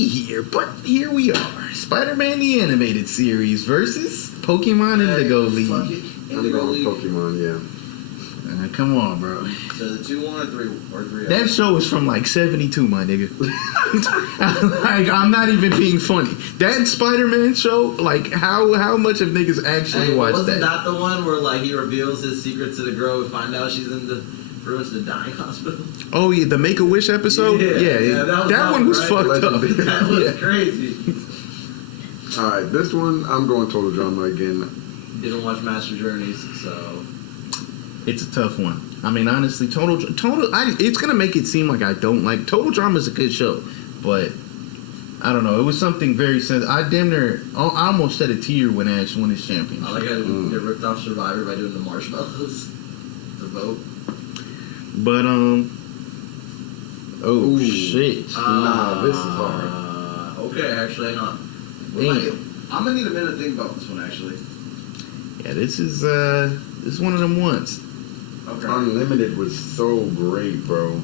be here, but here we are. Spider-Man the Animated Series versus Pokemon Indigo League. Fuck it. I'm going Pokemon, yeah. Come on, bro. So the 2-1 or 3? That show is from like 72, my nigga. Like, I'm not even being funny. That Spider-Man show, like, how much of niggas actually watch that? Wasn't that the one where like he reveals his secret to the girl and find out she's in the dying hospital? Oh yeah, the Make-A-Wish episode? Yeah, that one was fucked up. That was crazy. Alright, this one, I'm going Total Drama again. Didn't watch Master Journeys, so... It's a tough one. I mean, honestly, it's gonna make it seem like I don't like Total Drama is a good show, but I don't know. It was something very sensitive. I almost shed a tear when Ash won his championship. I like how they ripped off Survivor by doing the marshmallows to vote. But shit. Nah, this is hard. Okay, actually, hang on. I'm gonna need a minute to think about this one. Actually. Yeah, this is one of them ones. Okay. Unlimited was so great, bro.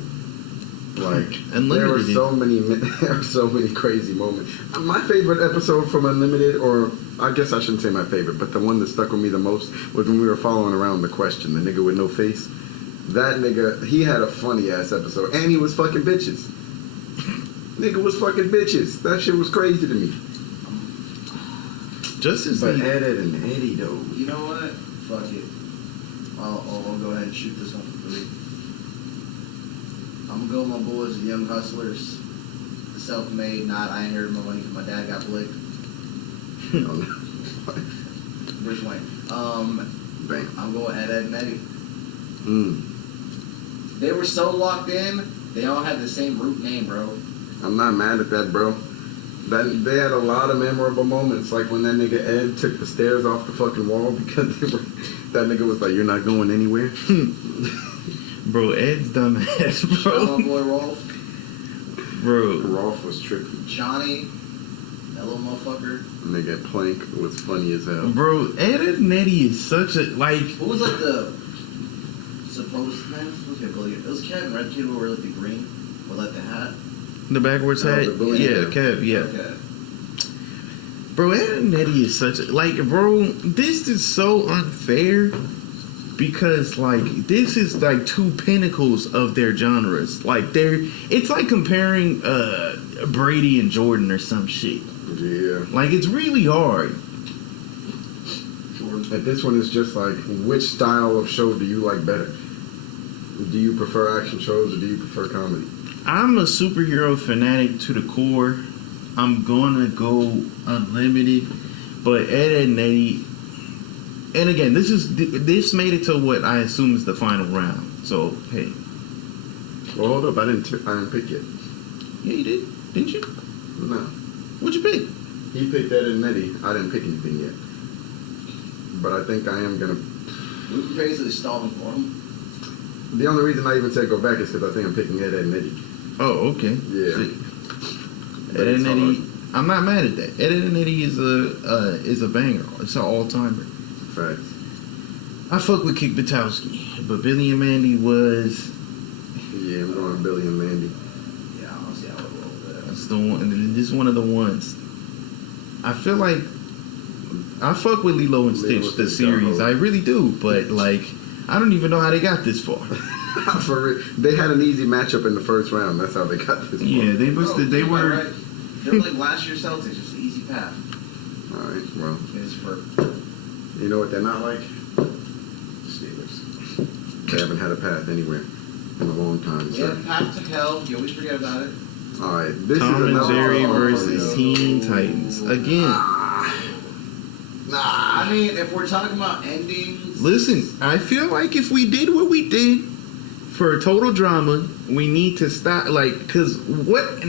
Like there were so many crazy moments. My favorite episode from Unlimited, or I guess I shouldn't say my favorite, but the one that stuck with me the most was when we were following around the question, the nigga with no face. That nigga, he had a funny ass episode, and he was fucking bitches. Nigga was fucking bitches. That shit was crazy to me. But Ed and Eddie though. You know what? Fuck it. I'll go ahead and shoot this one for 3. I'm gonna go with my boys, the Young Hustlers, the self-made. Not I ain't heard my money because my dad got blicked. Bruce Wayne. Bang. I'm going Ed and Eddie. Mm. They were so locked in. They all had the same root name, bro. I'm not mad at that, bro. They had a lot of memorable moments, like when that nigga Ed took the stairs off the fucking wall because that nigga was like, "You're not going anywhere." Bro, Ed's dumbass, bro. My boy Rolf. Bro. Rolf was trippy. Johnny, that little motherfucker. Nigga Plank was funny as hell. Bro, Ed and Eddie is such a, like... What was like the supposed name? It was Kevin, right? Kid who wore like the green with like the hat. The backwards hat? Yeah, Kev, yeah. Okay. Bro, Ed and Eddie is such a... Like, bro, this is so unfair because, like, this is, like, 2 pinnacles of their genres. Like, it's like comparing Brady and Jordan or some shit. Yeah. Like, it's really hard. And this one is just like, which style of show do you like better? Do you prefer action shows or do you prefer comedy? I'm a superhero fanatic to the core. I'm gonna go Unlimited, but Ed and Eddie. And again, this made it to what I assume is the final round. So hey. Well, hold up, I didn't pick yet. Yeah, you did, didn't you? No. What'd you pick? He picked Ed and Eddie. I didn't pick anything yet. But I think I am gonna. We basically stalling for him. The only reason I even said go back is because I think I'm picking Ed and Eddie. Oh, okay. Yeah. Ed and Eddie. I'm not mad at that. Ed and Eddie is a banger. It's an all timer. Facts. I fuck with Kick Butowski, but Billy and Mandy was. Yeah, I'm going Billy and Mandy. Yeah, I don't see how it roll with that. That's the one. This is one of the ones. I feel like I fuck with Lilo and Stitch, the series. I really do, but like I don't even know how they got this far. For real. They had an easy matchup in the first round. That's how they got this far. Yeah, they were. Right. They were like last year's Celtics, just an easy path. All right, well, you know what they're not like? Steelers. They haven't had a path anywhere in a long time. We had a path to hell. You always forget about it. All right, this Tom is and Jerry versus no. Teen Titans again. Nah, I mean, if we're talking about endings... Listen, I feel like if we did what we did for Total Drama, we need to stop, like, because what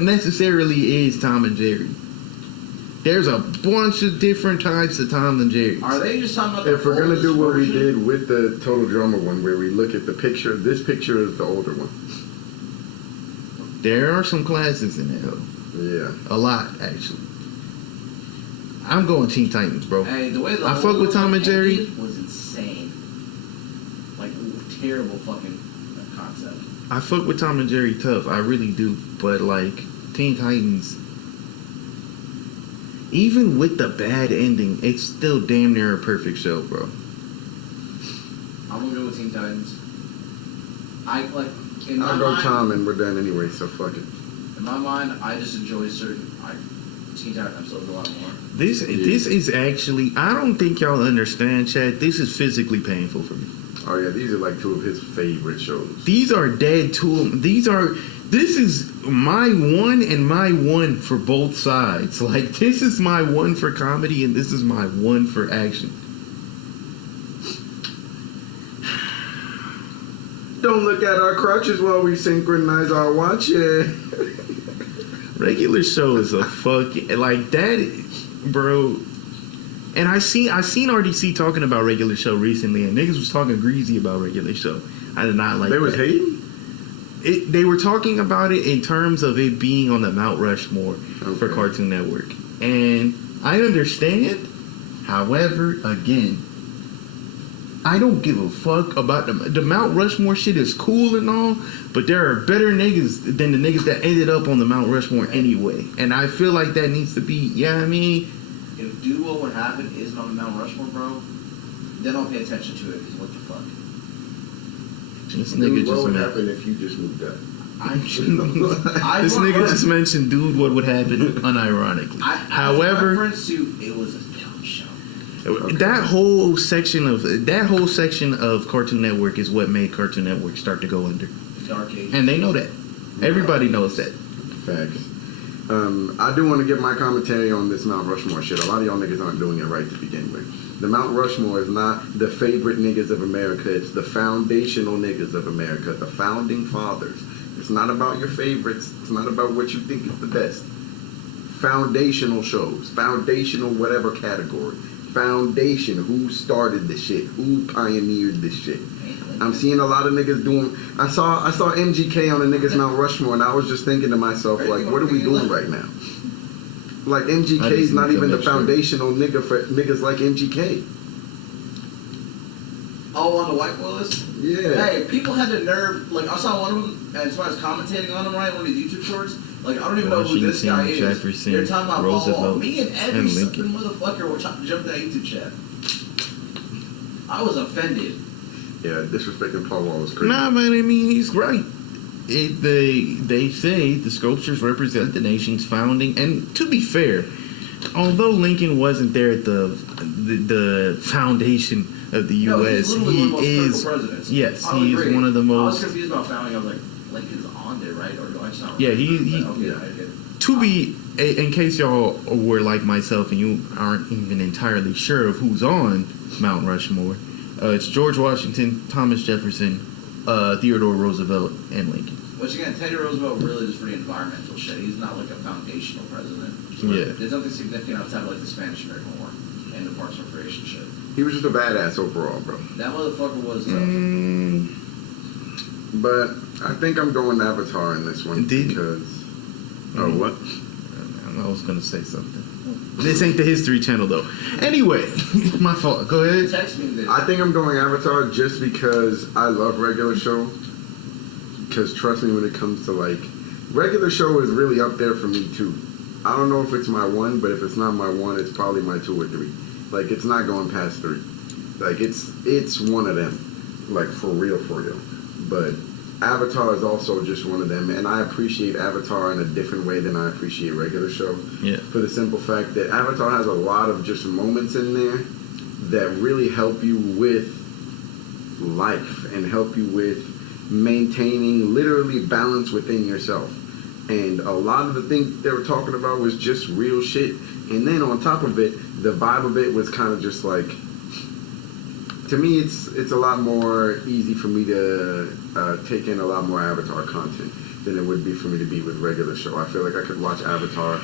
necessarily is Tom and Jerry? There's a bunch of different types of Tom and Jerry. Are they just talking about the If we're going to do what version? we did with the Total Drama one, where we look at the picture, this picture is the older one. There are some classics in there, though. Yeah. A lot, actually. I'm going Teen Titans, bro. Hey, the way the I fuck with Tom and Jerry. Was insane. Like, terrible fucking concept. I fuck with Tom and Jerry tough. I really do. But, like, Teen Titans, even with the bad ending, it's still damn near a perfect show, bro. I'm gonna go with Teen Titans. I like. I'll go Tom, and we're done anyway, so fuck it. In my mind, I just enjoy certain. Teen Titans episodes a lot more. This is actually, I don't think y'all understand, Chad. This is physically painful for me. Oh yeah, these are like two of his favorite shows. These are dead two. This is my one and my one for both sides. Like, this is my one for comedy and this is my one for action. Don't look at our crutches while we synchronize our watches. Regular show is a fucking, like, that, bro. And I seen RDC talking about Regular Show recently, and niggas was talking greasy about Regular Show. I did not like that. They was hating? They were talking about it in terms of it being on the Mount Rushmore for Cartoon Network. And I understand. However, again, I don't give a fuck about the Mount Rushmore shit is cool and all, but there are better niggas than the niggas that ended up on the Mount Rushmore anyway. And I feel like that needs to be, I mean... If Do What Would Happen isn't on the Mount Rushmore, bro, then don't pay attention to it, because what the fuck? This nigga what just would happen if you just moved up? This nigga just mentioned, dude, what would happen unironically. However, reference to it was a dumb show. Okay. That whole section of Cartoon Network is what made Cartoon Network start to go under. Dark Age. And they know that. Everybody knows that. Facts. I do want to give my commentary on this Mount Rushmore shit. A lot of y'all niggas aren't doing it right to begin with. The Mount Rushmore is not the favorite niggas of America. It's the foundational niggas of America, the founding fathers. It's not about your favorites. It's not about what you think is the best. Foundational shows, foundational whatever category. Foundation, who started this shit, who pioneered this shit. I'm seeing a lot of niggas doing. I saw MGK on the niggas Mount Rushmore, and I was just thinking to myself, like, what are we doing right now? Like, MGK is not even the foundational nigga for niggas like MGK. Oh, on the white boy list? Yeah. Hey, people had the nerve. Like, I saw one of them, as far as commentating on them, right? One of these YouTube shorts. Like, I don't even know who this guy is. Jefferson, They're talking about Roosevelt, me and every and fucking Lincoln. motherfucker were jumping that YouTube chat. I was offended. Yeah, disrespecting Paul Wall is crazy. Nah, man, I mean, he's right. They say the sculptures represent the nation's founding, and to be fair, although Lincoln wasn't there at the foundation of the U.S., he is. Yes, he is one of the most. I was confused about founding. I was like, Lincoln's on there, right? Or do I just not? Yeah, To Okay. be, in case y'all were like myself and you aren't even entirely sure of who's on Mount Rushmore, it's George Washington, Thomas Jefferson, Theodore Roosevelt, and Lincoln. Which again, Teddy Roosevelt really is for the environmental shit. He's not like a foundational president. Yeah. There's nothing significant outside of like the Spanish American War and the Parks and Recreation shit. He was just a badass overall, bro. That motherfucker was. But I think I'm going Avatar in this one because. Oh, what? I was gonna say something. This ain't the History Channel though. Anyway, my fault. Go ahead. Text me this. I think I'm going Avatar just because I love regular show. Because trust me, when it comes to like regular show is really up there for me too. I don't know if it's my one, but if it's not my one, it's probably my 2 or 3. Like it's not going past 3. Like it's one of them. Like for real. But Avatar is also just one of them, and I appreciate Avatar in a different way than I appreciate regular show. Yeah. For the simple fact that Avatar has a lot of just moments in there that really help you with life and help you with maintaining literally balance within yourself. And a lot of the things they were talking about was just real shit. And then on top of it, the vibe of it was kind of just like, to me, it's a lot more easy for me to take in a lot more Avatar content than it would be for me to be with regular show. I feel like I could watch Avatar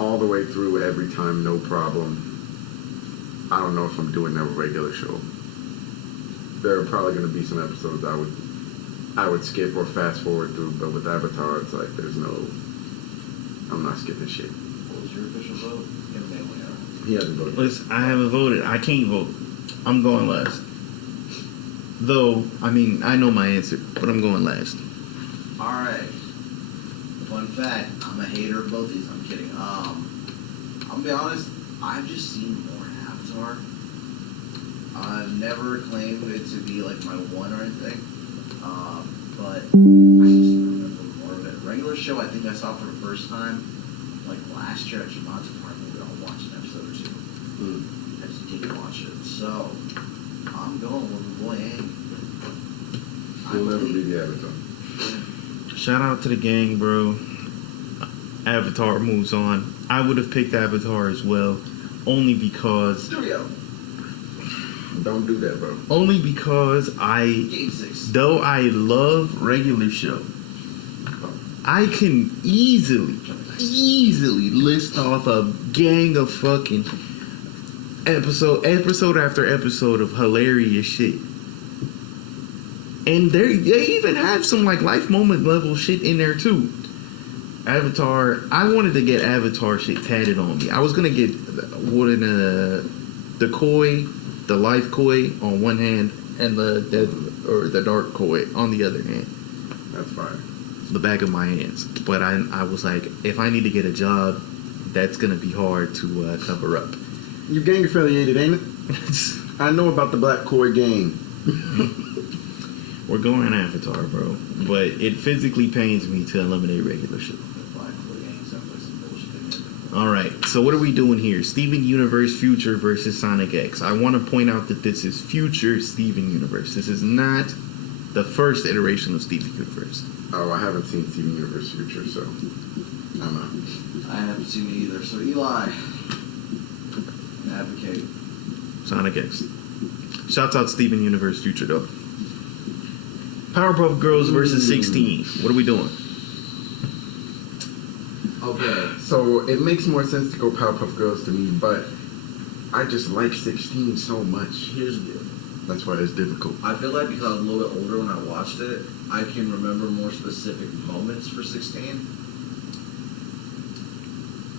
all the way through every time, no problem. I don't know if I'm doing that with regular show. There are probably going to be some episodes I would skip or fast forward through, but with Avatar, it's like I'm not skipping shit. What was your official vote? He hasn't voted. Listen, I haven't voted. I can't vote. I'm going last. Though, I mean, I know my answer, but I'm going last. Alright. The point fun fact, I'm a hater of both these. I'm kidding. I'm gonna be honest. I've just seen more Avatar. I've never claimed it to be like my one or anything, but I just remember more of it. Regular show, I think I saw for the first time like last year at Jamad's apartment. We all watched an episode or two. I just didn't watch it, so I'm going with the boy Aang. He'll never be the Avatar. Shout out to the gang, bro. Avatar moves on. I would have picked Avatar as well, only because Studio. Don't do that, bro. only because Game 6. though I love regular show, I can easily list off a gang of fucking episode after episode of hilarious shit. And they even have some like life moment level shit in there too. Avatar, I wanted to get Avatar shit tatted on me. I was gonna get the koi, the life koi on one hand, and the dark koi on the other hand. That's fine. The back of my hands. But I was like, if I need to get a job, that's gonna be hard to cover up. You gang affiliated, ain't it? I know about the Black Koi gang. We're going Avatar, bro. But it physically pains me to eliminate regular shit. Alright, so what are we doing here? Steven Universe Future versus Sonic X. I want to point out that this is Future Steven Universe. This is not the first iteration of Steven Universe. Oh, I haven't seen Steven Universe Future, so I'm out. I haven't seen it either. So Eli, advocate. Sonic X. Shouts out Steven Universe Future, though. Powerpuff Girls versus 16. What are we doing? Okay, so it makes more sense to go Powerpuff Girls to me, but I just like 16 so much. Here's the deal. That's why it's difficult. I feel like because I was a little bit older when I watched it, I can remember more specific moments for 16.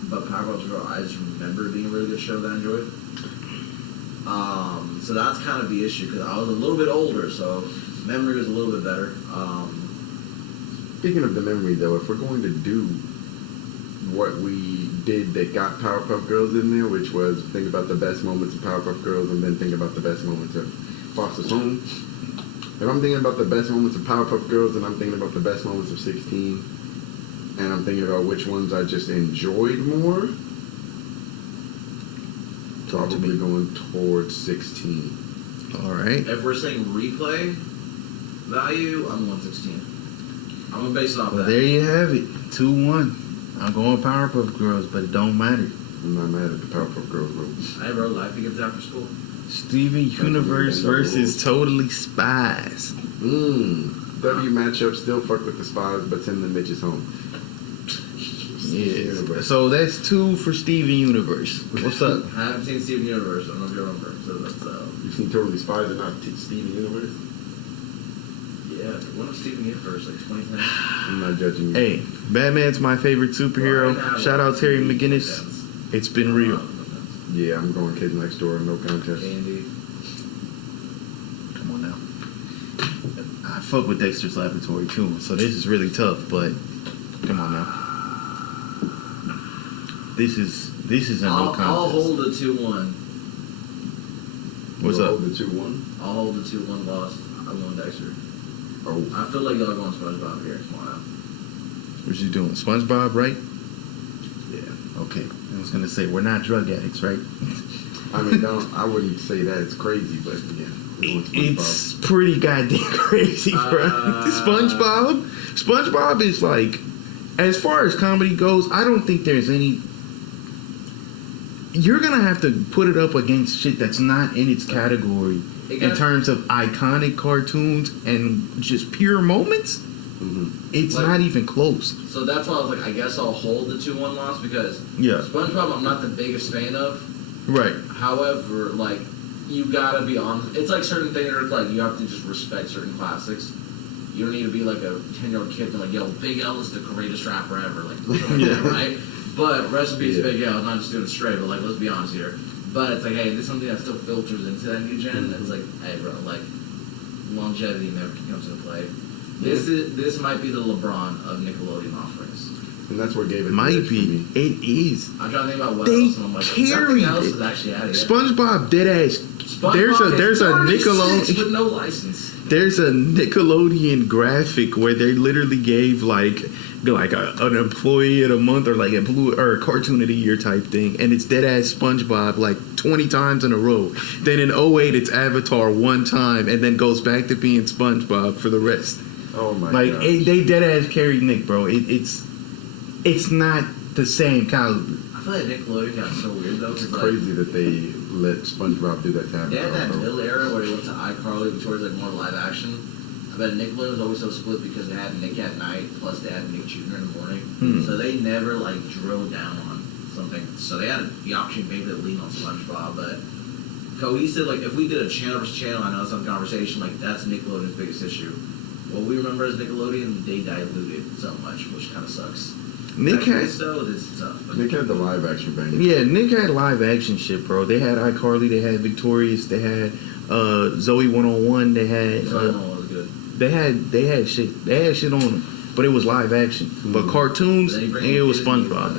But Powerpuff Girls, I just remember it being a really good show that I enjoyed. So that's kind of the issue, because I was a little bit older, so memory was a little bit better. Speaking of the memory, though, if we're going to do what we did that got Powerpuff Girls in there, which was think about the best moments of Powerpuff Girls and then think about the best moments of Foster's Home. If I'm thinking about the best moments of Powerpuff Girls and I'm thinking about the best moments of 16, and I'm thinking about which ones I just enjoyed more, probably going towards 16. Alright. If we're saying replay value, I'm 116. I'm going to base it off Well, that. there you have it. 2-1. I'm going Powerpuff Girls, but it don't matter. I'm not mad at the Powerpuff Girls, bro. Hey, bro, life begins after school. Steven Universe versus Totally Spies. W matchup, still fuck with the Spies, but send the bitches home. Yeah. So that's 2 for Steven Universe. What's up? I haven't seen Steven Universe. I don't know if you remember. So that's, You've seen Totally Spies and not Steven Universe? yeah, when was Steven Universe? Like 2010? I'm not judging you. Hey, Batman's my favorite superhero. Shout out Terry McGinnis. It's been real. Yeah, I'm going Kids Next Door, no contest. Candy. Come on now. I fuck with Dexter's Laboratory too, so this is really tough, but come on now. This is a no contest. I'll hold the 2-1. What's You'll up? hold the 2-1? I'll hold the 2-1 loss. I'm going Dexter. Oh. I feel like y'all are going SpongeBob here. Come on out. What you doing? SpongeBob, right? Yeah. Okay. I was gonna say we're not drug addicts, right? I mean, I wouldn't say that it's crazy, but yeah. we're going SpongeBob. It's pretty goddamn crazy, bro. SpongeBob is like, as far as comedy goes, I don't think there's any. You're gonna have to put it up against shit that's not in its category in terms of iconic cartoons and just pure moments. Mm-hmm. It's not even close. So that's why I was like, I guess I'll hold the 2-1 loss because SpongeBob I'm not the biggest fan of. Right. However, like, you gotta be honest. It's like certain things that are like, you have to just respect certain classics. You don't need to be like a 10-year-old kid and like, yo, Big L is the greatest rapper ever. Like, right? But rest in peace, Big L. I'm not just doing it straight, but like, let's be honest here. But it's like, hey, this is something that still filters into that new gen. It's like, hey, bro, like, longevity never comes into play. This might be the LeBron of Nickelodeon offerings. And that's what gave it. Might be. It is. I'm trying to think about what They else. And I'm like, carried nothing else it. is actually added. SpongeBob deadass. SpongeBob There's a Nickelodeon with no license. There's a Nickelodeon graphic where they literally gave like an employee of the month or like a cartoon of the year type thing, and it's dead ass SpongeBob like 20 times in a row. Then in '08 it's Avatar one time, and then goes back to being SpongeBob for the rest. Oh my god! god! They dead ass carried Nick, bro. It's not the same caliber. I feel like Nickelodeon got so weird though. It's crazy that they let SpongeBob do that to Avatar. They had that middle era where they went to iCarly, which was like more live action. I bet Nickelodeon was always so split because they had Nick at night, plus they had Nick Jr. in the morning. So they never like drilled down on something. So they had the option maybe to lean on SpongeBob, but cohesive. Like if we did a channel versus channel, I know some conversation like that's Nickelodeon's biggest issue. What we remember as Nickelodeon, they diluted so much, which kind of sucks. Nick had it's tough. Nick had the live action bang. Yeah, Nick had live action shit, bro. They had iCarly, they had Victorious, they had Zoe 101, they had was good. they had shit on them, but it was live action. But cartoons, it was SpongeBob.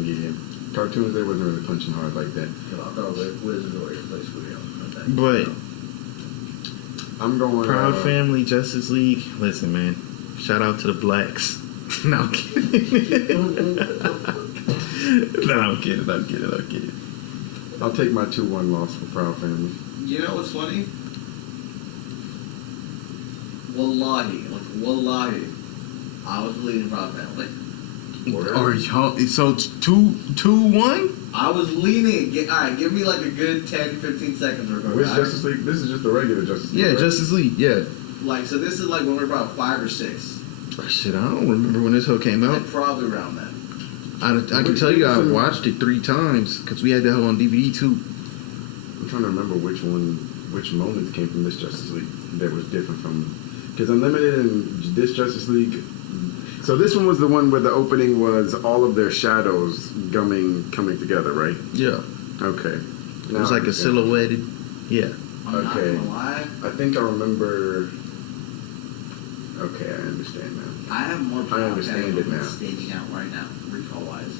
Yeah, cartoons they wasn't really punching hard like that. But I'm going Proud Family, Justice League. Listen, man, shout out to the blacks. No, I'm kidding. No, I'm kidding. I'll take my 2-1 loss for Proud Family. You know what's funny? Wallahi, I was leading Proud Family. Are y'all? So it's 2-1. I was leaning. Alright, give me like a good 10-15 seconds. Which Justice League? This is just the regular Justice League. Yeah, right? Justice League. Yeah. Like, so this is like when we were about 5 or 6. Shit, I don't remember when this whole came out. Probably around then. I can tell you I watched it 3 times because we had that on DVD too. I'm trying to remember which moments came from this Justice League that was different from, because Unlimited and this Justice League. So this one was the one where the opening was all of their shadows coming together, right? Yeah. Okay. It was like a silhouetted. Yeah. I'm not gonna lie. I think I remember. Okay, I understand now. I have more I understand it now. standing out right now, recall-wise.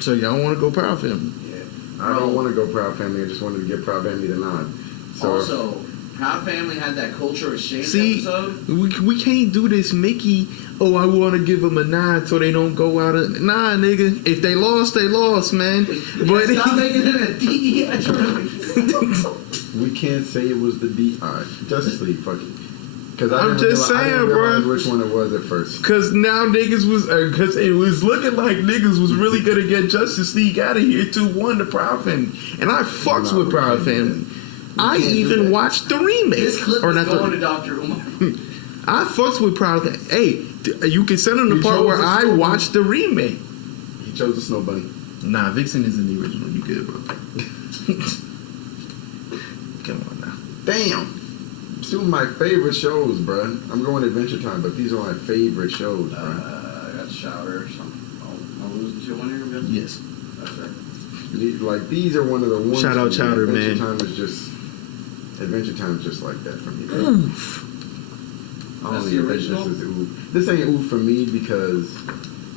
So y'all want to go Proud Family? Yeah. I don't want to go Proud Family. I just wanted to give Proud Family the nod. So also, Proud Family had that culture exchange episode. We can't do this, Mickey. Oh, I want to give them a nod so they don't go out of... Nah, nigga. If they lost, they lost, man. But stop making it a DEI tournament. We can't say it was the Alright, Justice League, fuck it. I'm just saying, bro. Which one it was at first? Because now niggas was... Because it was looking like niggas was really going to get Justice League out of here 2-1 to Proud Family. And I fucks with Proud Family. I even watched the remake. This clip is going to Dr. Umar. I fucks with Proud Family. Hey, you can send him the part where I watched the remake. He chose the Snow Bunny. Nah, Vixen is in the original. You good, bro. Come on now. Damn. Two of my favorite shows, bro. I'm going Adventure Time, but these are my favorite shows, bro. I got Shouter. I'm losing 2-1 here, man. Yes. That's right. Like, these are one of the ones. Shout out Chowder, man. Adventure Time is just like that for me. Oof. That's the original? This ain't oof for me because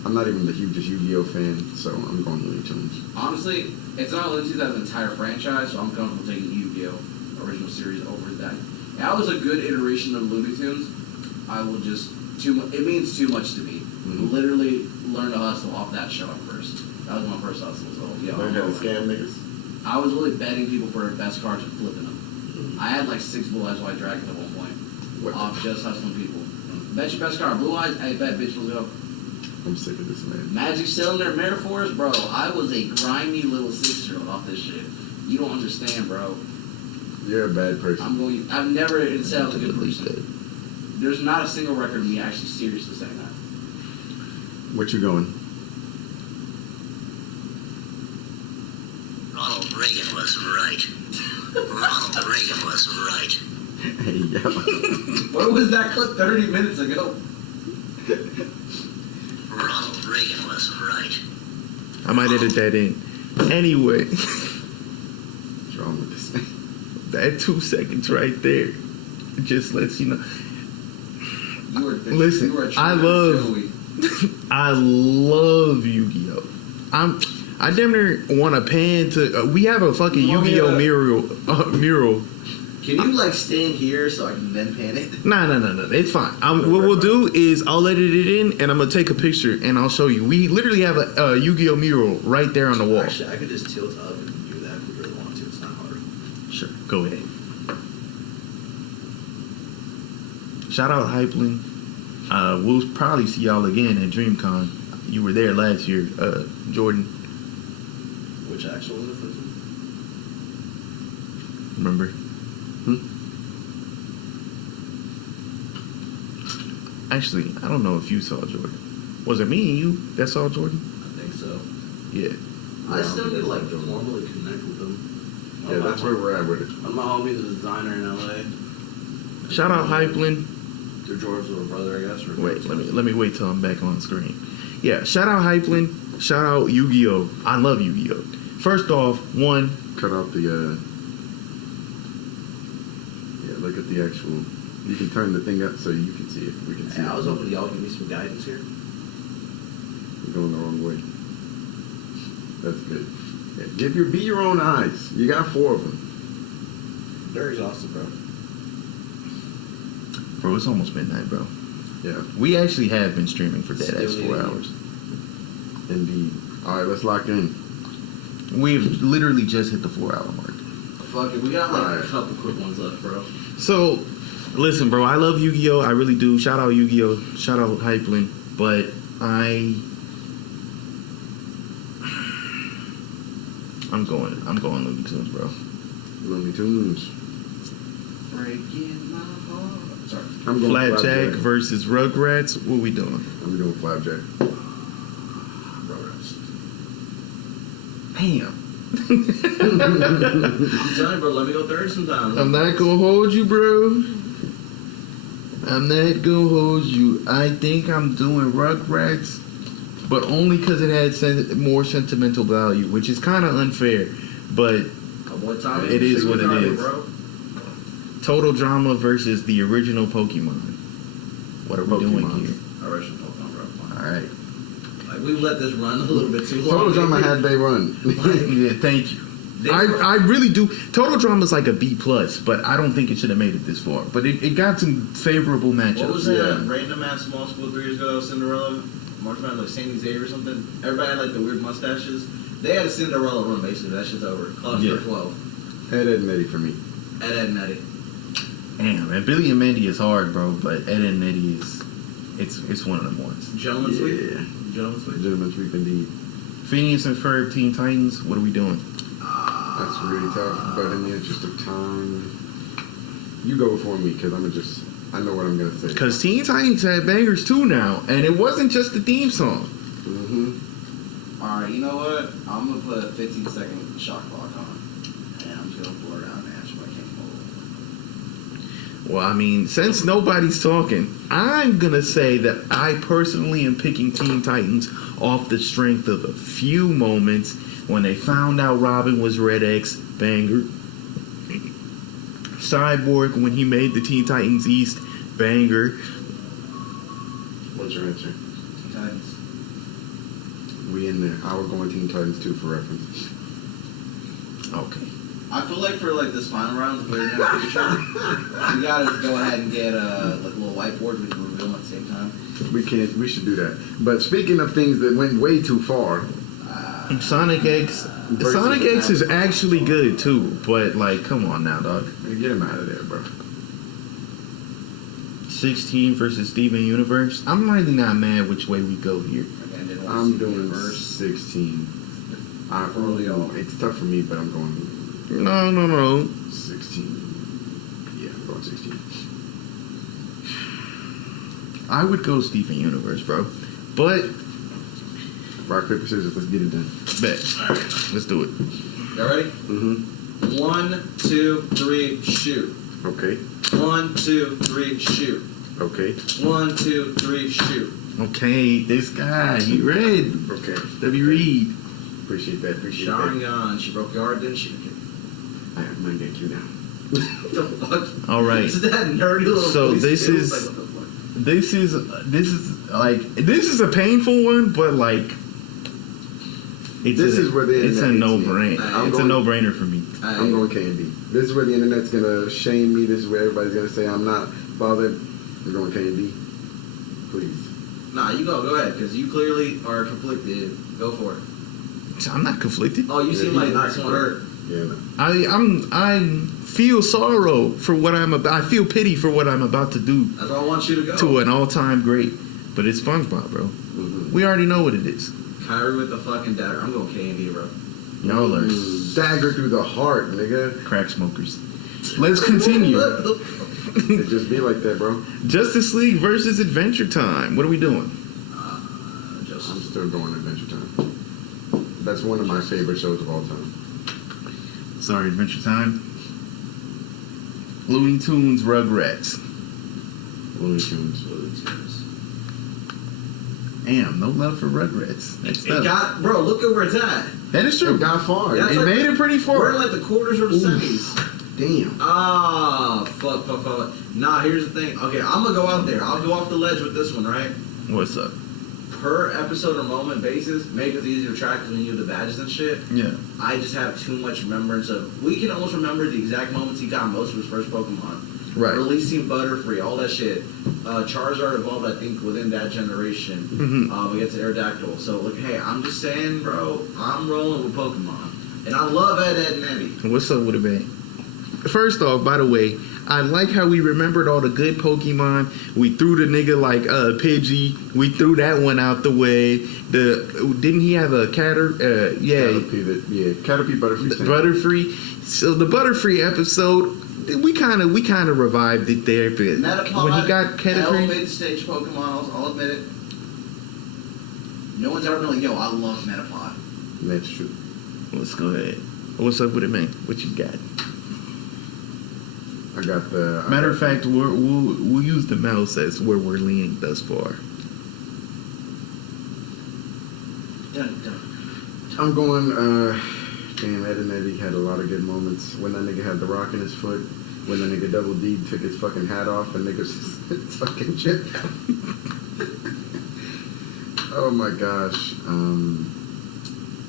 I'm not even the hugest Yu-Gi-Oh fan, so I'm going Looney Tunes. Honestly, it's not Looney Tunes as an entire franchise, so I'm comfortable taking Yu-Gi-Oh! Original series over that. That was a good iteration of Looney Tunes. I will just it means too much to me. Literally learn to hustle off that show at first. That was my first hustle. So learn how to scam niggas. I was really betting people for their best cards and flipping them. I had like 6 Blue Eyes White Dragons at one point. Off just hustling people. Bet your best card, Blue Eyes. I bet bitch will go. I'm sick of this, man. Magic Cylinder, Mare Force, bro. I was a grimy little 6-year-old off this shit. You don't understand, bro. You're a bad person. I've never said I was a good person. There's not a single record of me actually seriously saying that. What you going? Ronald Reagan was right. Ronald Reagan was right. Hey, yo. What was that clip 30 minutes ago? Ronald Reagan was right. I might edit that in. Anyway. What's wrong with this man? That 2 seconds right there just lets you know. You were Listen, I love... I love Yu-Gi-Oh. I damn near want a pen to. We have a fucking You want me Yu-Gi-Oh to- mural. Can you like stand here so I can then pan it? No. It's fine. What we'll do is I'll edit it in, and I'm gonna take a picture and I'll show you. We literally have a Yu-Gi-Oh mural right there on the wall. Actually, I could just tilt up and do that if we really want to. It's not hard. Sure, go ahead. Shout out Hypeling. We'll probably see y'all again at DreamCon. You were there last year, Jordan. Which actual was it? Remember? Actually, I don't know if you saw Jordan. Was it me and you that saw Jordan? I think so. Yeah. I still need to like formally connect with them. Yeah, that's where we're at with it. One of my homies is a designer in LA. Shout out Hypeling. They're George's little brother, I guess. Or Wait, let me wait till I'm back on screen. Yeah, shout out Hypeling. Shout out Yu-Gi-Oh. I love Yu-Gi-Oh. First off, one. Cut out the. Yeah, look at the actual. You can turn the thing up so you can see it. We can see Hey, it. I was hoping y'all give me some guidance here. You're going the wrong way. That's good. Yeah, be your own eyes. You got 4 of them. They're exhausted, bro. Bro, it's almost midnight, bro. Yeah, We actually have been streaming for dead ass 4 hours. indeed. All right, let's lock in. We've literally just hit the 4-hour mark. Fuck it, we got like A couple quick ones left, bro. So, listen, bro, I love Yu-Gi-Oh. I really do. Shout out Yu-Gi-Oh. Shout out Hypeling. But I'm going Looney Tunes, bro. Looney Tunes. breaking my heart. Sorry. I'm going Flapjack versus Rugrats. What we doing? I'm doing Flapjack. Damn. I'm telling you, bro, let me go third sometime. I'm not gonna hold you, bro. I'm not gonna hold you. I think I'm doing Rugrats, but only because it had more sentimental value, which is kind of unfair. But Cowboy Tommy. It is what it Tommy, is. Bro. Total Drama versus the original Pokemon. What are we doing Pokemon. here? Original Pokemon, bro. All right. Like, we've let this run a little bit too long. Total Drama had they run. Yeah, thank you. I really do. Total Drama is like a B+, but I don't think it should have made it this far. But it got some favorable matchups. What was that random ass small school 3 years ago that was Cinderella? March Madness, like Sandy Xavier or something? Everybody had like the weird mustaches. They had a Cinderella run basically. That shit's over. Class Yeah. for 12. Ed and Eddie for me. Ed and Eddie. Damn, and Billy and Mandy is hard, bro. But Ed and Eddie is, it's one of them ones. Gentleman's Sweep? Yeah. Gentleman's Sweep? Gentleman's Sweep indeed. Phineas and Ferb, Teen Titans. What are we doing? That's really tough, but in the interest of time, you go before me because I know what I'm gonna say. Because Teen Titans had bangers too now, and it wasn't just the theme song. Mm-hmm. Alright, you know what? I'm gonna put a 15-second shot clock on. And I'm just gonna blur out an answer, but I can't hold Well, I mean, since nobody's talking, I'm gonna say that I personally am picking Teen Titans off the strength of a few moments when they found out Robin was Red X, banger. Cyborg when he made the Teen Titans East, banger. What's your answer? Teen Titans. We in there. I was going Teen Titans 2 for reference. Okay. I feel like for like this final round, if we're gonna have a picture, we gotta go ahead and get like a little whiteboard we can reveal at the same time. We should do that. But speaking of things that went way too far, Sonic X. Sonic X is actually good too, but like, come on now, dog. get him out of there, bro. 16 versus Steven Universe. I'm really not mad which way we go here. Again, didn't want to I'm see the doing reverse. 16. It's tough for me, but I'm going No. 16. Yeah, I'm going 16. I would go Steven Universe, bro. But Rock, paper, scissors, let's get it done. bet. Let's do it. Y'all ready? Mm-hmm. 1, 2, 3, shoot. Okay. 1, 2, 3, shoot. Okay. 1, 2, 3, shoot. Okay, this guy, he read. Okay. W. Reed. Appreciate that. Sharingan. She broke your heart, didn't she? I might get you now. What the fuck? All right. Is that nerdy little So voice this too? is- Like, what the fuck? This is a painful one, but like it's where the it's a internet no hates me. brainer. It's a no brainer for me. I'm going K&D. This is where the internet's gonna shame me. This is where everybody's gonna say I'm not bothered. I'm going K&D. Please. Nah, you go ahead, because you clearly are conflicted. Go for it. I'm not conflicted. Oh, you seem like this one hurt. Yeah. No. I feel sorrow for what I'm about. I feel pity for what I'm about to do That's where I want you to go. to an all-time great. But it's SpongeBob, bro. Mm-hmm. We already know what it is. Kyrie with the fucking dagger. I'm going K&D, bro. Y'all are Dagger through the heart, nigga. crack smokers. Let's continue. It just be like that, bro. Justice League versus Adventure Time. What are we doing? Just I'm still going Adventure Time. That's one of my favorite shows of all time. Sorry, Adventure Time. Looney Tunes, Rugrats. Looney Tunes. Damn, no love for Rugrats. That's it tough. got, bro. Look at where it's at. That is true. It got far. That's It like made it pretty We're far. in like the quarters or the semis. Damn. Ah, fuck. Nah, here's the thing. Okay, I'm gonna go out there. I'll go off the ledge with this one, right? What's up? Per episode or moment basis, make it easier to track when you do the badges and shit. Yeah. I just have too much remembrance of. We can almost remember the exact moments he got most of his first Pokemon. Right. Releasing Butterfree, all that shit. Charizard evolved, I think, within that generation. Mhm. We get to Aerodactyl. So, look, hey, I'm just saying, bro, I'm rolling with Pokemon. And I love Ed, and Eddie. What's up with it, man? First off, by the way, I like how we remembered all the good Pokemon. We threw the nigga like Pidgey. We threw that one out the way. Didn't he have a Caterpie? Caterpie Butterfree. Butterfree. So the Butterfree episode, we kind of revived it there. But Metapod, when he got Caterpie, mid-stage Pokemon, I'll admit it. No one's ever been like, yo, I love Metapod. That's true. let's go ahead. What's up with it, man? What you got? I got the. Matter of fact, we'll use the mouse as where we're leaning thus far. Dun, dun. I'm going. Damn, Ed and Eddie had a lot of good moments. When that nigga had the rock in his foot. When that nigga Double D took his fucking hat off and niggas fucking shit. Oh my gosh.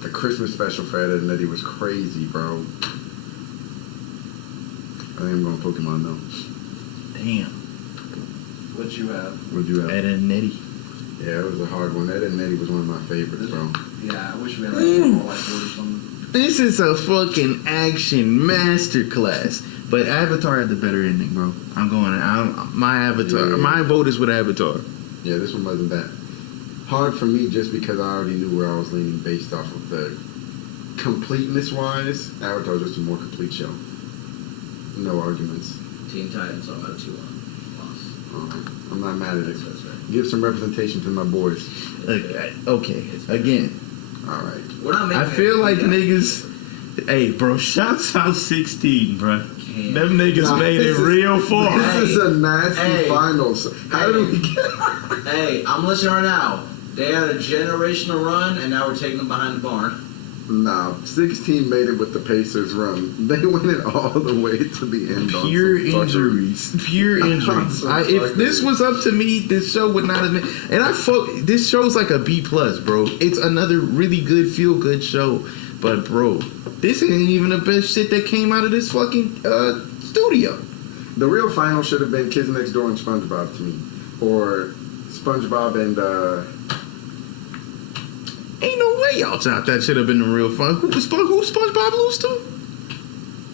The Christmas special for Ed and Eddie was crazy, bro. I think I'm going Pokemon though. Damn. What you have? What'd you have? Ed and Eddie. Yeah, it was a hard one. Ed and Eddie was one of my favorites, bro. Yeah, I wish we had like more like 40 or something. This is a fucking action masterclass. But Avatar had the better ending, bro. My Avatar. Yeah. My vote is with Avatar. Yeah, this one wasn't that hard for me just because I already knew where I was leaning based off of the completeness-wise. Avatar was just a more complete show. No arguments. Teen Titans, so I'm at a 2-1 loss. I'm not mad at it. That's right. Give some representation to my boys. Okay, again. All right. We're not making I feel it, like yeah. niggas. Hey, bro, shouts out 16, bro. Can't. Them niggas Nah, made it this is- real far. This is a nasty Hey. finals. How did we get? Hey, I'm listening right now. They had a generational run, and now we're taking them behind the barn. Nah, 16 made it with the Pacers run. They went it all the way to the end. on Pure some fuckery. injuries. Pure injuries. Some If this fuckery. was up to me, this show would not have been. And this show's like a B+, bro. It's another really good, feel-good show. But, bro, this ain't even the best shit that came out of this fucking studio. The real final should have been Kids Next Door and SpongeBob to me, or SpongeBob and Ain't no way y'all thought that should have been the real fun. Who SpongeBob lose to?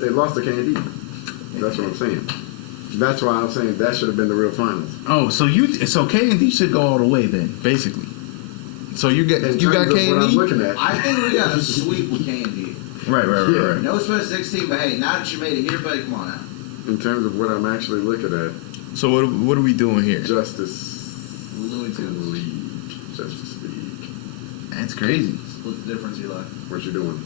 they lost to Candy. That's what I'm saying. That's why I'm saying that should have been the real finals. Oh, so K&D should go all the way then, basically. So you got In K&D? terms of what I'm looking at. I think we got a sweep with Candy. Right. Yeah. No special 16, but hey, now that you made it here, buddy, come on out. In terms of what I'm actually looking at, So what are we doing here? Justice Looney Tunes. League. Justice League. That's crazy. Split the difference, Eli. What you doing?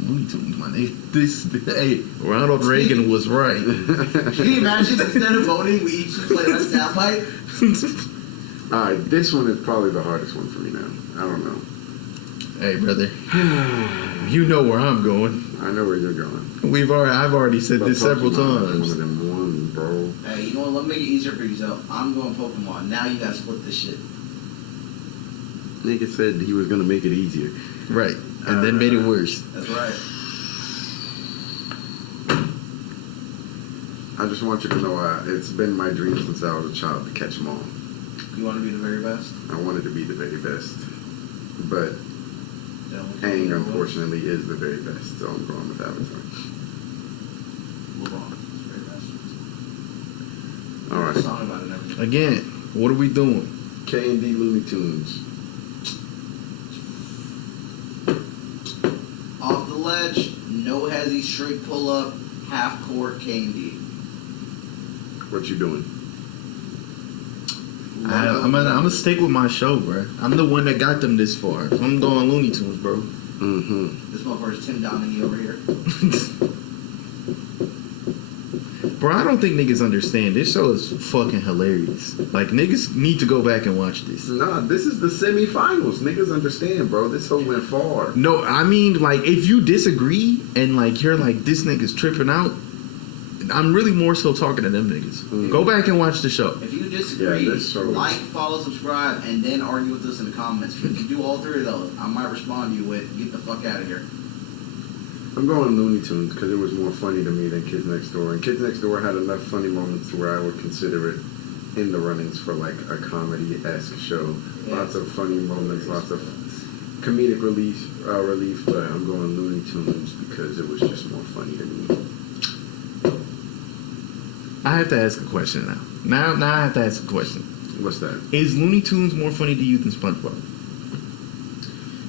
Looney Tunes, my nigga. Hey, Ronald Reagan was right. Can you imagine instead of voting, we each just play that soundbite? All right, this one is probably the hardest one for me now. I don't know. Hey, brother. You know where I'm going. I know where you're going. I've already said But this several Pokemon is one times. of them ones. bro. Hey, you know what? Let me make it easier for yourself. I'm going Pokemon. Now you gotta split this shit. Nigga said he was gonna make it easier. Right. And then made it worse. That's right. I just want you to know it's been my dream since I was a child to catch them all. You want to be the very best? I wanted to be the very best. But Yeah, Aang, unfortunately, is the very best. So I'm going with Avatar. LeBron is the very best. All right. There's a song about it and everything. Again, what are we doing? K&D Looney Tunes. Off the ledge, no hezzy, straight pull up, half court K&D. What you doing? I'm gonna stick with my show, bro. I'm the one that got them this far. So I'm going Looney Tunes, bro. Mm-hmm. This motherfucker's Tim Donaghy over here. Bro, I don't think niggas understand. This show is fucking hilarious. Like, niggas need to go back and watch this. Nah, this is the semifinals. Niggas understand, bro. This whole went far. No, I mean, like, if you disagree and, like, you're like, this nigga's tripping out, I'm really more so talking to them niggas. Go back and watch the show. If you disagree, Yeah, this show is- like, follow, subscribe, and then argue with us in the comments. If you do all three of those, I might respond to you with, get the fuck out of here. I'm going Looney Tunes because it was more funny to me than Kids Next Door. And Kids Next Door had enough funny moments where I would consider it in the runnings for like a comedy-esque show. Yeah. Lots of funny moments, lots of comedic relief, but I'm going Looney Tunes because it was just more funny to me. I have to ask a question now. Now I have to ask a question. What's that? Is Looney Tunes more funny to you than SpongeBob?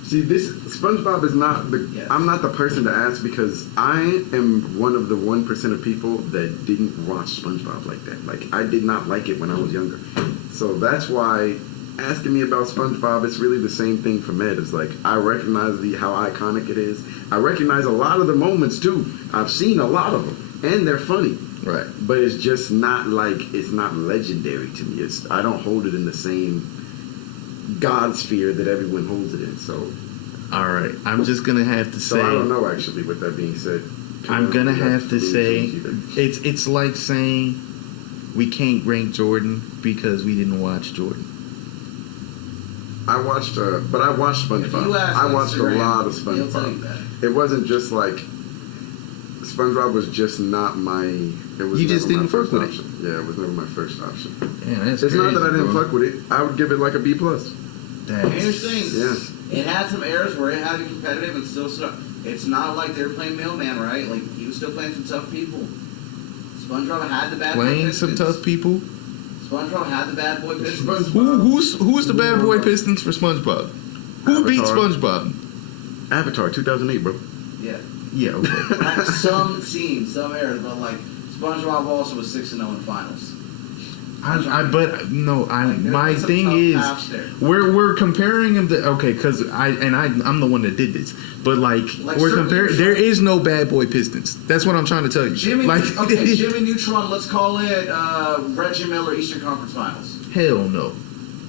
See, this SpongeBob is not the. Yes. I'm not the person to ask because I am one of the 1% of people that didn't watch SpongeBob like that. Like I did not like it when I was younger, so that's why asking me about SpongeBob, it's really the same thing for Med. It's like I recognize how iconic it is. I recognize a lot of the moments too. I've seen a lot of them, and they're funny. Right. But it's just not like it's not legendary to me. I don't hold it in the same God sphere that everyone holds it in. So. All right. I'm just gonna have to say. So I don't know actually. With that being said, I'm gonna have to say it's like saying we can't rank Jordan because we didn't watch Jordan. I watched SpongeBob. If you ask I watched Instagram, a lot of he'll tell you SpongeBob. that. It wasn't just like SpongeBob was just not my. It was You just never my didn't fuck first with it. option. Yeah, it was never my first option. Yeah, that's It's not that I crazy, didn't bro. fuck with it. I would give it like a B+. Here's the thing. Yeah. It had some errors where it had to be competitive and still stuff. It's not like they were playing Mailman, right? Like, he was still playing some tough people. SpongeBob had the bad boy Playing some Pistons. tough people. SpongeBob had the bad boy Pistons. Who's the bad boy Pistons for SpongeBob? Who beat Avatar. SpongeBob? Avatar 2008, bro. Yeah. Yeah, okay. Had some scenes, some errors, but like, SpongeBob also was 6-0 in the finals. My Like, there's some thing tough is paths there. we're comparing them to because I'm the one that did this, but like we're Circle comparing. Neutron. There is no bad boy Pistons. That's what I'm trying to tell you. Jimmy Neutron, let's call it Reggie Miller Eastern Conference Finals. Hell no.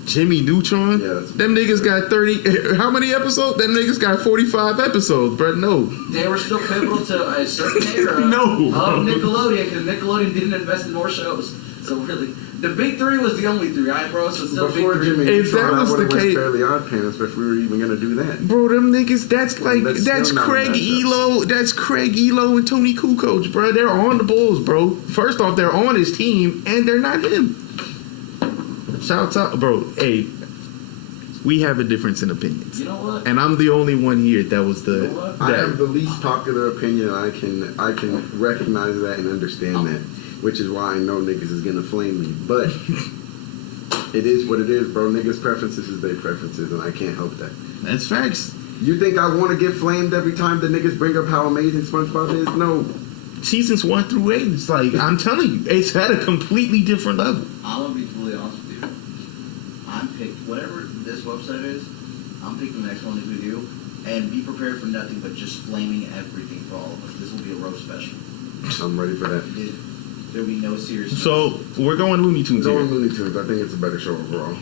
Jimmy Neutron? Yeah, that's- them niggas got 30. How many episodes? Them niggas got 45 episodes, bro. No. They were still pivotal to a certain era No. of Nickelodeon because Nickelodeon didn't invest in more shows. So really, the big three was the only three, right, bro? So it's still Before big three. Jimmy If Neutron, that was I would have the went case- Fairly Odd Parents if we were even gonna do that. Bro, them niggas, that's That's still Craig not a matchup. Elo, that's Craig Elo and Tony Kukoc, bro. They're on the Bulls, bro. First off, they're on his team, and they're not him. Shouts out, bro. Hey, we have a difference in opinions, You know what? and I'm the only one here that was You know what? I have that. the least popular opinion. I can recognize that and understand that, which is why I know niggas is gonna flame me. But it is what it is, bro. Niggas' preferences is their preferences, and I can't help that. That's facts. You think I want to get flamed every time the niggas bring up how amazing SpongeBob is? No. Seasons 1 through 8, it's like I'm telling you, it's at a completely different level. I'm gonna be completely honest with you. I'm picked whatever this website is. I'm picking the next one with you, and be prepared for nothing but just flaming everything for all of us. This will be a roast special. I'm ready for that. There'll be no serious. So we're going Looney Tunes Going here. Looney Tunes. I think it's a better show overall.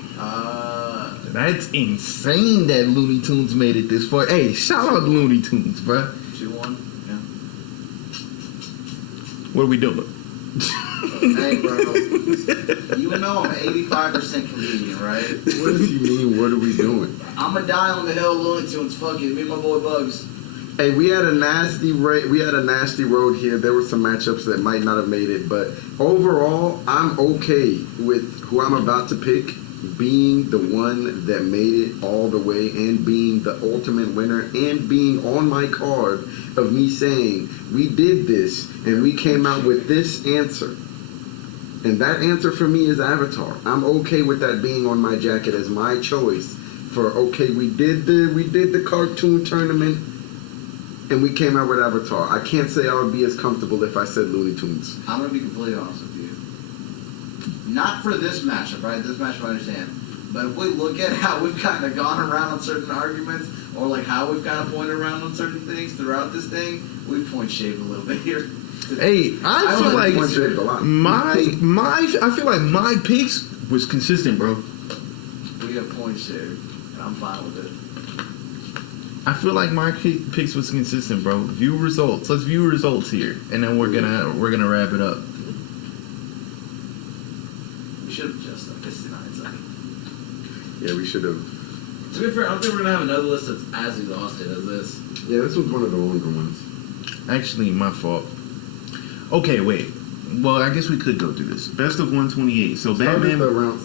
That's insane that Looney Tunes made it this far. Hey, shout out Looney Tunes, bro. 2-1. Yeah. What are we doing? Hey, bro. You know I'm 85% comedian, right? What does he mean? What are we doing? I'm gonna die on the hill of Looney Tunes. Fuck it. Me and my boy Bugs. Hey, we had a nasty road here. There were some matchups that might not have made it, but overall, I'm okay with who I'm about to pick being the one that made it all the way and being the ultimate winner and being on my card of me saying we did this and we came out with this answer. And that answer for me is Avatar. I'm okay with that being on my jacket as my choice for okay, we did the cartoon tournament and we came out with Avatar. I can't say I would be as comfortable if I said Looney Tunes. I'm gonna be completely honest with you. Not for this matchup, right? This matchup I understand. But if we look at how we've kind of gone around on certain arguments, or like how we've kind of pointed around on certain things throughout this thing, we point shaved a little bit here. Hey, I feel like point shaved a lot. I feel like my picks was consistent, bro. We have point shaved, and I'm fine with it. I feel like my picks was consistent, bro. View results. Let's view results here, and then we're gonna wrap it up. We should have just like this tonight. Yeah, we should have. To be fair, I don't think we're gonna have another list that's as exhausted as this. Yeah, this was one of the longer ones. Actually, my fault. Okay, wait. Well, I guess we could go through this. Best of 128. So Start Batman. around